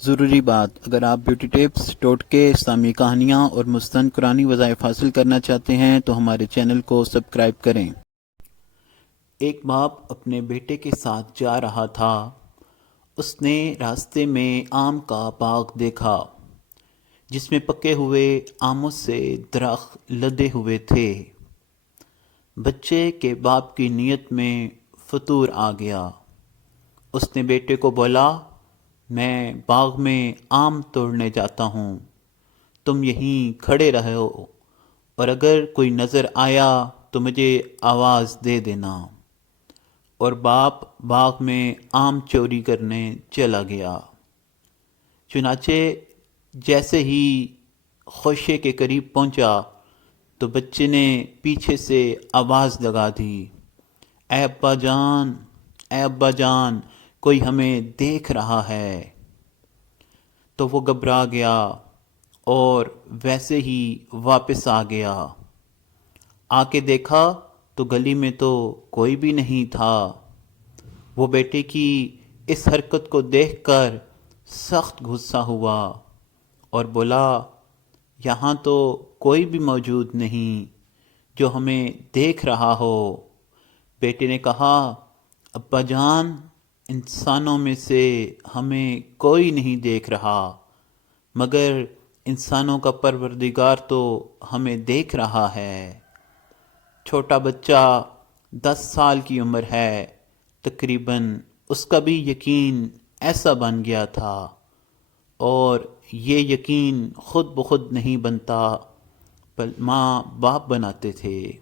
ضروری بات، اگر آپ بیوٹی ٹپس، ٹوٹکے، اسلامی کہانیاں اور مستند قرآنی وظائف حاصل کرنا چاہتے ہیں تو ہمارے چینل کو سبسکرائب کریں۔ ایک باپ اپنے بیٹے کے ساتھ جا رہا تھا۔ اس نے راستے میں آم کا باغ دیکھا جس میں پکے ہوئے آموں سے درخت لدے ہوئے تھے۔ بچے کے باپ کی نیت میں فطور آ گیا۔ اس نے بیٹے کو بولا، میں باغ میں آم توڑنے جاتا ہوں، تم یہیں کھڑے رہو اور اگر کوئی نظر آیا تو مجھے آواز دے دینا۔ اور باپ باغ میں آم چوری کرنے چلا گیا۔ چنانچہ جیسے ہی خوشے کے قریب پہنچا تو بچے نے پیچھے سے آواز لگا دی، اے ابا جان، اے ابا جان، کوئی ہمیں دیکھ رہا ہے۔ تو وہ گھبرا گیا اور ویسے ہی واپس آ گیا۔ آ کے دیکھا تو گلی میں تو کوئی بھی نہیں تھا۔ وہ بیٹے کی اس حرکت کو دیکھ کر سخت غصہ ہوا اور بولا، یہاں تو کوئی بھی موجود نہیں جو ہمیں دیکھ رہا ہو۔ بیٹے نے کہا، ابا جان، انسانوں میں سے ہمیں کوئی نہیں دیکھ رہا، مگر انسانوں کا پروردگار تو ہمیں دیکھ رہا ہے۔ چھوٹا بچہ 10 سال کی عمر ہے تقریباً، اس کا بھی یقین ایسا بن گیا تھا، اور یہ یقین خود بخود نہیں بنتا، بل ماں باپ بناتے تھے۔